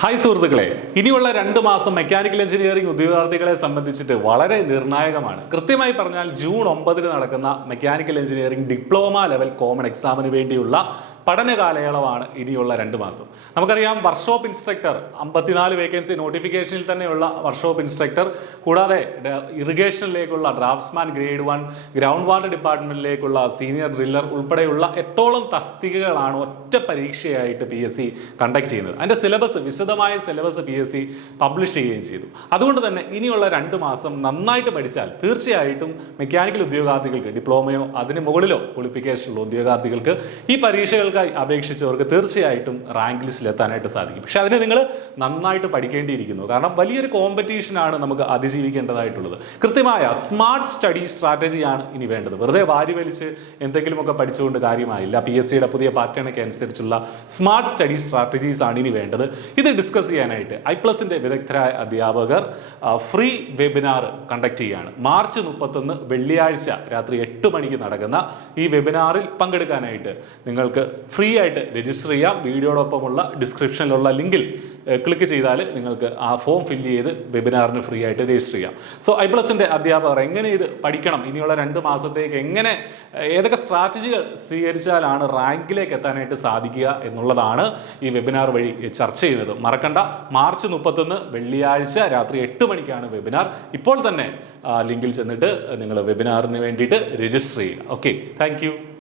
Hi സുഹൃത്തുക്കളെ, ഇനിയുള്ള 2 മാസം മെക്കാനിക്കൽ എഞ്ചിനീയറിംഗ് ഉദ്യോഗാർത്ഥികളെ സംബന്ധിച്ചിട്ട് വളരെ നിർണായകമാണ്. കൃത്യമായി പറഞ്ഞാൽ ജൂൺ 9 നടക്കുന്ന mechanical engineering diploma level common എക്സാമിന് വേണ്ടിയുള്ള പഠന കാലയളവാണ് ഇനിയുള്ള 2 മാസം. നമുക്കറിയാം, വർക്ക്ഷോപ്പ് ഇൻസ്ട്രക്ടർ 54 വേക്കൻസി നോട്ടിഫിക്കേഷനിൽ തന്നെയുള്ള വർക്ക്ഷോപ്പ് ഇൻസ്ട്രക്ടർ, കൂടാതെ ഇറിഗേഷനിലേക്കുള്ള ഡ്രാഫ്റ്റ്സ്മാൻ ഗ്രേഡ് 1, ഗ്രൗണ്ട് വാട്ടർ ഡിപ്പാർട്ട്മെന്റിലേക്കുള്ള സീനിയർ ഡ്രില്ലർ ഉൾപ്പെടെയുള്ള 8ഓളം തസ്തികകളാണ് ഒറ്റ പരീക്ഷയായിട്ട് PSC കണ്ടക്ട് ചെയ്യുന്നത്. അതിന്റെ വിശദമായ സിലബസ് PSC പബ്ലിഷ് ചെയ്യുകയും ചെയ്തു. അതുകൊണ്ട് തന്നെ ഇനിയുള്ള 2 മാസം നന്നായിട്ട് പഠിച്ചാൽ തീർച്ചയായിട്ടും മെക്കാനിക്കൽ ഉദ്യോഗാർത്ഥികൾക്ക്, ഡിപ്ലോമയോ അതിന് മുകളിലോ ക്വാളിഫിക്കേഷനുള്ള ഉദ്യോഗാർത്ഥികൾക്ക് ഈ പരീക്ഷകൾക്ക് അപേക്ഷിച്ചവർക്ക് തീർച്ചയായിട്ടും റാങ്ക് ലിസ്റ്റിൽ എത്താനായിട്ട് സാധിക്കും. പക്ഷെ അതിന് നിങ്ങൾ നന്നായിട്ട് പഠിക്കേണ്ടിയിരിക്കുന്നു. കാരണം വലിയൊരു കോമ്പറ്റീഷനാണ് നമുക്ക് അതിജീവിക്കേണ്ടതായിട്ടുള്ളത്. കൃത്യമായ സ്മാർട്ട് സ്റ്റഡി സ്ട്രാറ്റജിയാണ് ഇനി വേണ്ടത്. വെറുതെ വാരി വലിച്ച് എന്തെങ്കിലുമൊക്കെ പഠിച്ചുകൊണ്ട് കാര്യമായില്ല. PSCയുടെ പുതിയ പാറ്റേണൊക്കെ അനുസരിച്ചുള്ള സ്മാർട്ട് സ്റ്റഡി സ്ട്രാറ്റജീസ് ആണ് ഇനി വേണ്ടത്. ഇത് ഡിസ്കസ് ചെയ്യാനായിട്ട് iPlusന്റെ വിദഗ്ധരായ അധ്യാപകർ ഫ്രീ വെബിനാർ കണ്ടക്ട് ചെയ്യുകയാണ്. മാർച്ച് 31 വെള്ളിയാഴ്ച രാത്രി 8 മണിക്ക് നടക്കുന്ന ഈ വെബിനാറിൽ പങ്കെടുക്കാനായിട്ട് നിങ്ങൾക്ക് ഫ്രീ ആയിട്ട് രജിസ്റ്റർ ചെയ്യാം. വീഡിയോടൊപ്പമുള്ള ഡിസ്ക്രിപ്ഷനിലുള്ള ലിങ്കിൽ ക്ലിക്ക് ചെയ്താൽ നിങ്ങൾക്ക് ആ ഫോം ഫില്ല് ചെയ്ത് വെബിനാറിന് ഫ്രീ ആയിട്ട് രജിസ്റ്റർ ചെയ്യാം. സോ iPlusന്റെ അധ്യാപകർ എങ്ങനെ ഇത് പഠിക്കണം, ഇനിയുള്ള 2 മാസത്തേക്ക് ഏതൊക്കെ സ്ട്രാറ്റജികൾ സ്വീകരിച്ചാലാണ് റാങ്കിലേക്ക് എത്താനായിട്ട് സാധിക്കുക എന്നുള്ളതാണ് ഈ വെബിനാർ വഴി ചർച്ച ചെയ്യുന്നത്. മറക്കണ്ട, മാർച്ച് 31 വെള്ളിയാഴ്ച രാത്രി 8 മണിക്കാണ് വെബിനാർ. ഇപ്പോൾ തന്നെ ലിങ്കിൽ ചെന്നിട്ട് നിങ്ങൾ വെബിനാറിന് വേണ്ടിയിട്ട് രജിസ്റ്റർ ചെയ്യുക. Okay, thank you.